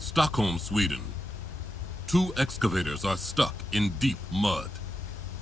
Stockholm, Sweden. Two excavators are stuck in deep mud.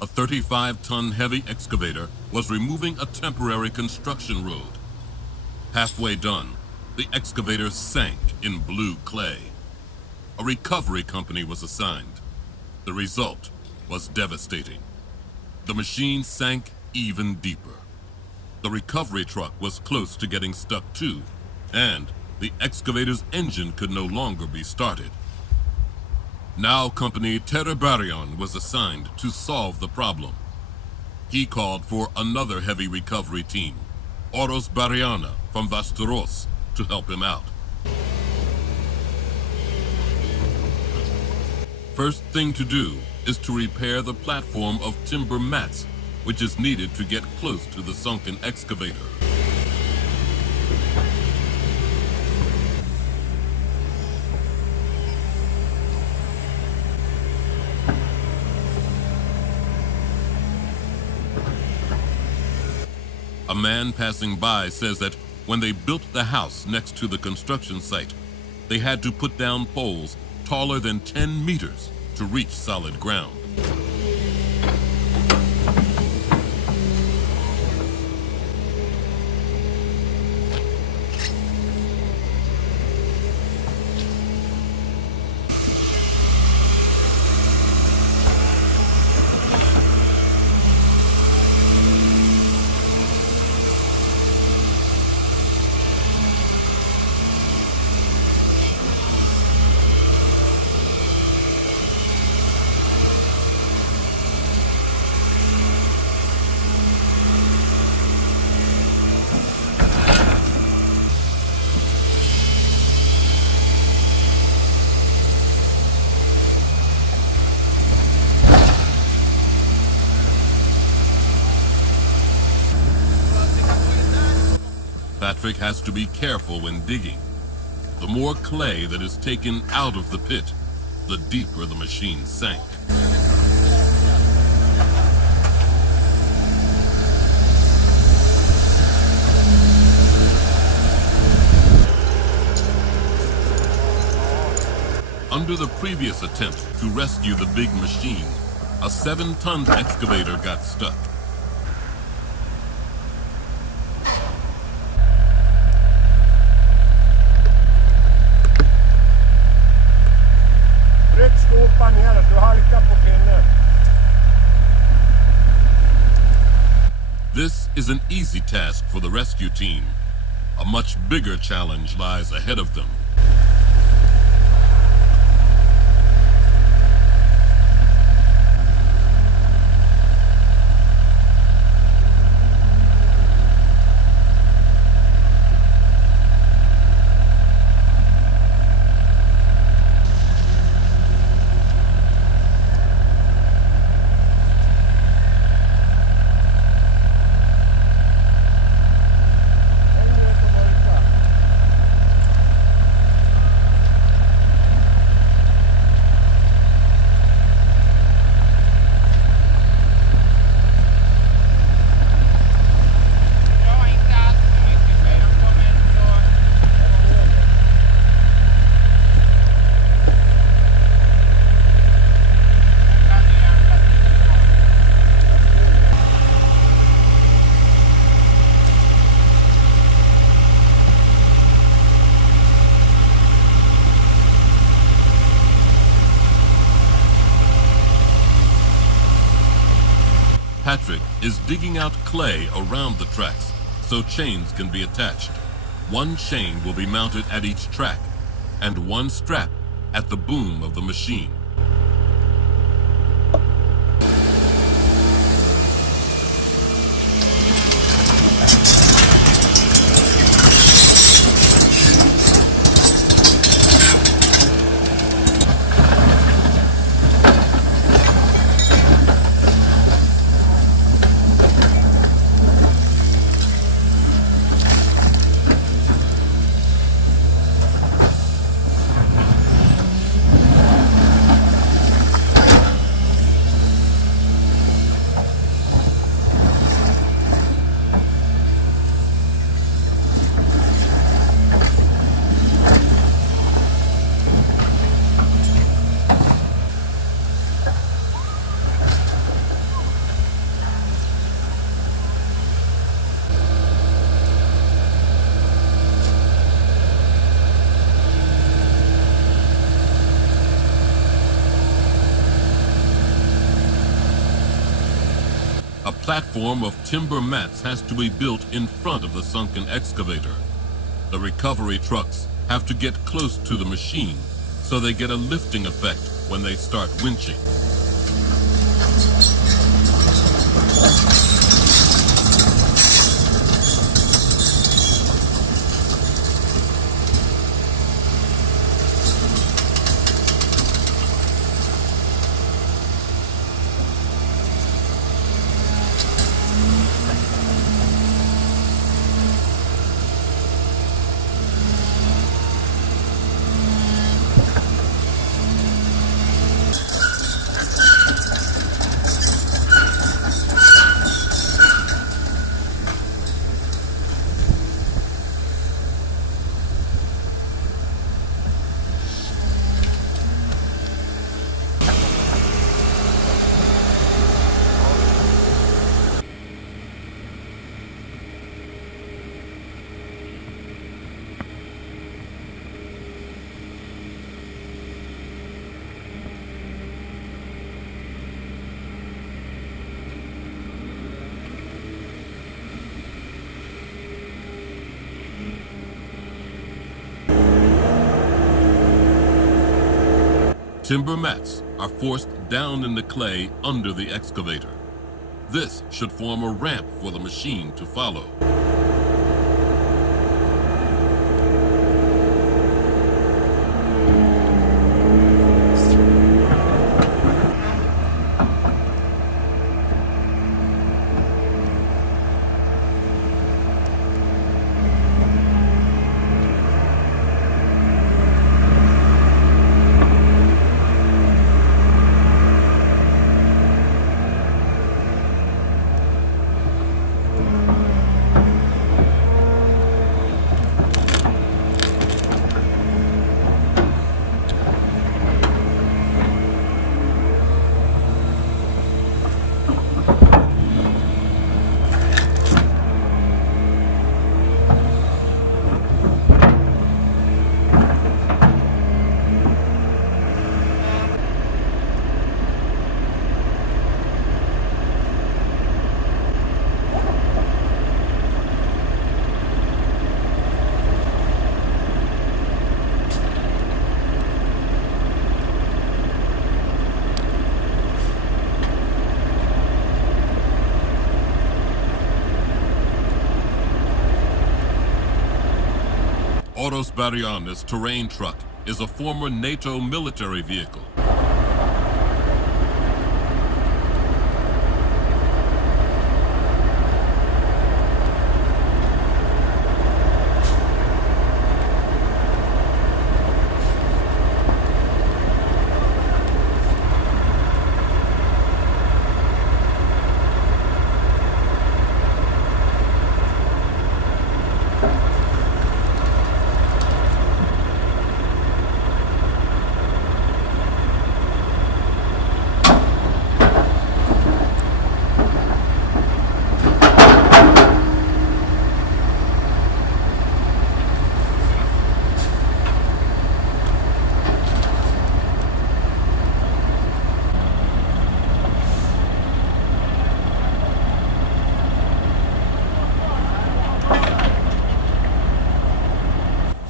A 35-ton heavy excavator was removing a temporary construction road. Halfway done, the excavator sank in blue clay. A recovery company was assigned. The result was devastating. The machine sank even deeper. The recovery truck was close to getting stuck too, and the excavator's engine could no longer be started. Now company Terabarion was assigned to solve the problem. He called for another heavy recovery team, Oros Bariana from Vasteros, to help him out. First thing to do is to repair the platform of timber mats, which is needed to get close to the sunken excavator. A man passing by says that when they built the house next to the construction site, they had to put down poles taller than 10 meters to reach solid ground. Patrick has to be careful when digging. The more clay that is taken out of the pit, the deeper the machine sank. Under the previous attempt to rescue the big machine, a 7-ton excavator got stuck. This is an easy task for the rescue team. A much bigger challenge lies ahead of them. Patrick is digging out clay around the tracks so chains can be attached. One chain will be mounted at each track, and one strap at the boom of the machine. platform of timber mats has to be built in front of the sunken excavator. The recovery trucks have to get close to the machine so they get a lifting effect when they start winching. Timber mats are forced down in the clay under the excavator. This should form a ramp for the machine to follow. Autos Bariones terrain truck is a former NATO military vehicle.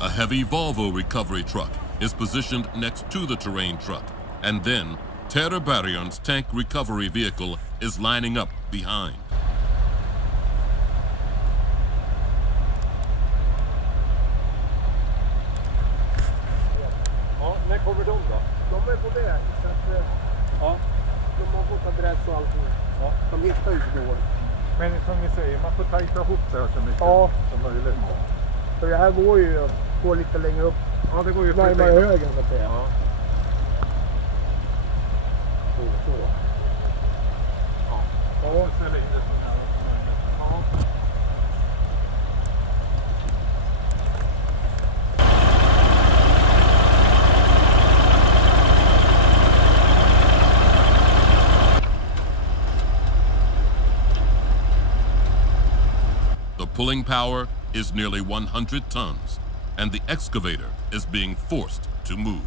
A heavy Volvo recovery truck is positioned next to the terrain truck, and then Terra Barion's tank recovery vehicle is lining up behind. Ja, när kommer de då? De är på väg, så att Ja, de har fått adress och allting. ja. De hittar ju igår. Men som vi säger, man får tajta ihop det här så mycket Ja. som möjligt. För det här går lite längre upp, Ja, det går ju närmare högen så att säga. Ja. Så. Ja. Ja. Ställa in det så nära som möjligt. Ja. The pulling power is nearly 100 tons, and the excavator is being forced to move.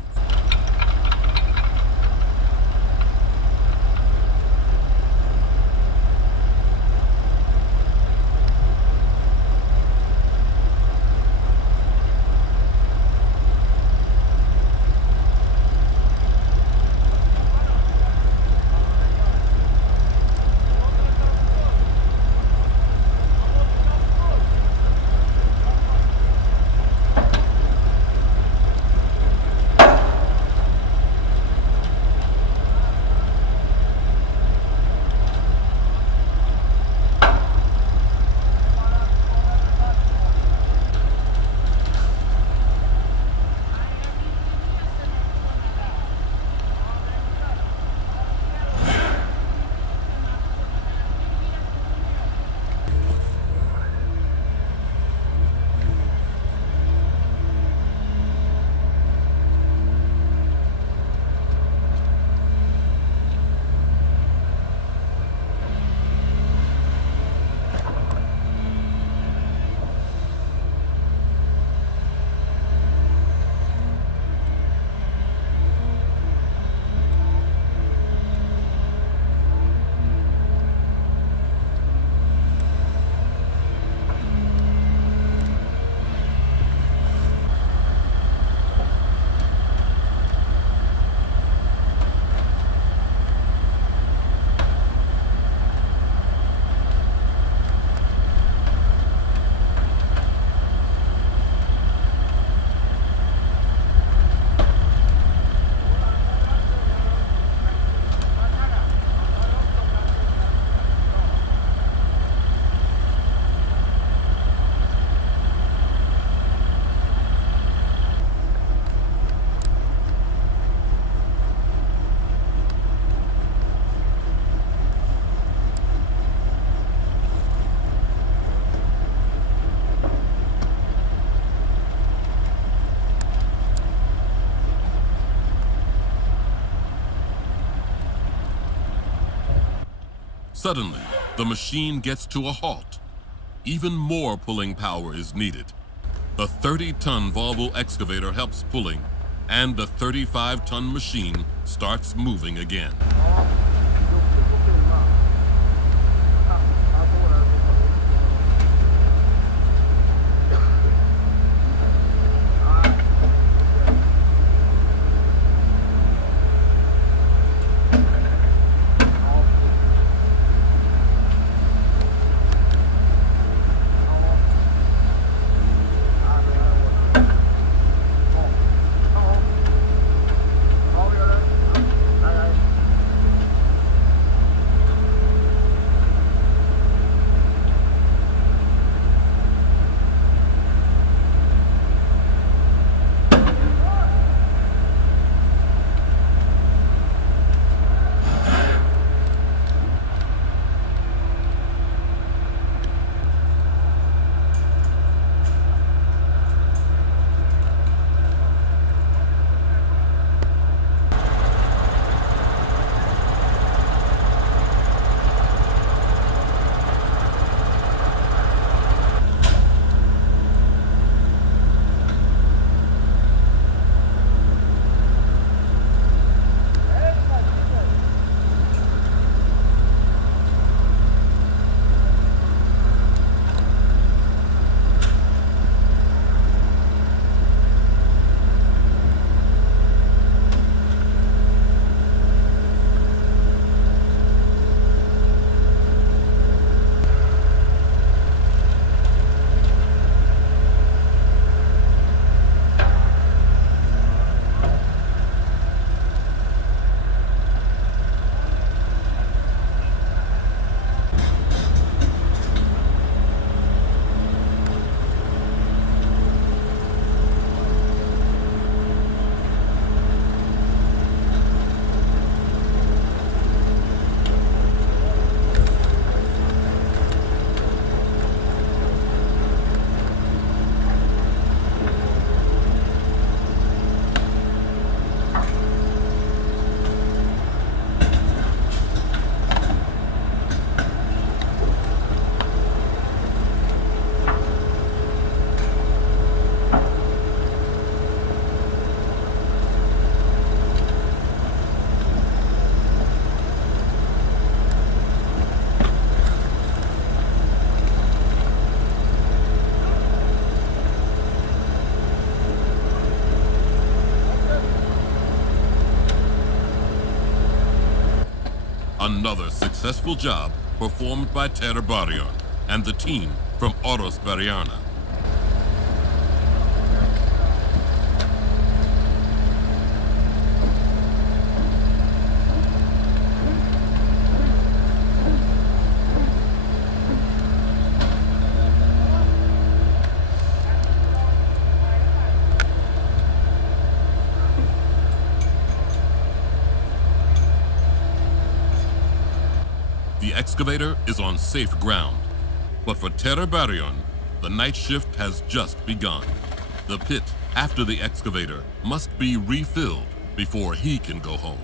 Suddenly, the machine gets to a halt. Even more pulling power is needed. The 30-ton Volvo excavator helps pulling, and the 35-ton machine starts moving again. Another successful job performed by Terbarion and the team from Autos Bariana. The excavator is on safe ground, but for Terbarion, the night shift has just begun. The pit after the excavator must be refilled before he can go home.